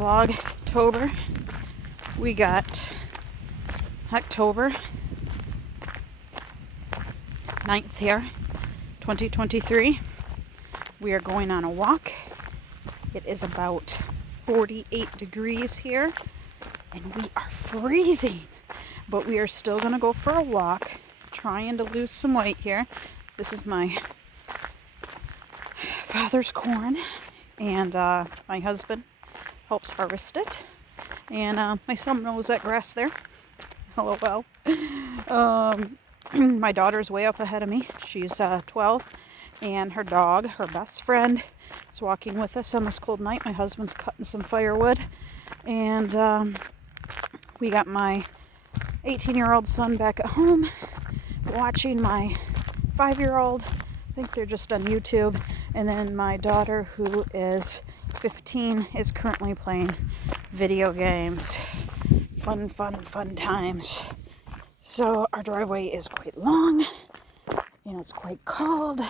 vlogtober. We got October 9th here, 2023. We are going on a walk. It is about 48 degrees here and we are freezing, but we are still going to go for a walk, trying to lose some weight here. This is my father's corn, and my husband helps harvest it, and my son mows that grass there. LOL. My daughter's way up ahead of me. She's 12, and her dog, her best friend, is walking with us on this cold night. My husband's cutting some firewood, and we got my 18-year-old son back at home watching my 5-year-old. I think they're just on YouTube. And then my daughter, who is 15, is currently playing video games. Fun times. So our driveway is quite long and it's quite cold.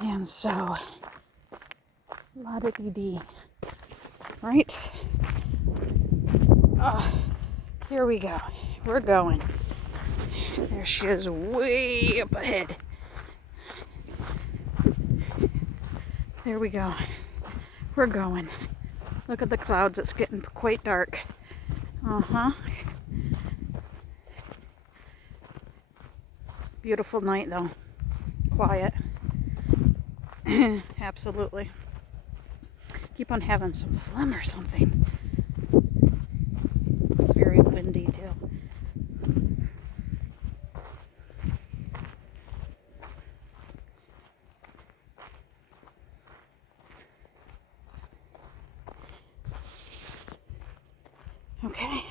And so, la-di-dee-dee, right? Here we go. We're going. There she is, way up ahead. There we go. We're going. Look at the clouds. It's getting quite dark. Beautiful night though. Quiet. Absolutely. Keep on having some phlegm or something. It's very windy too. Okay.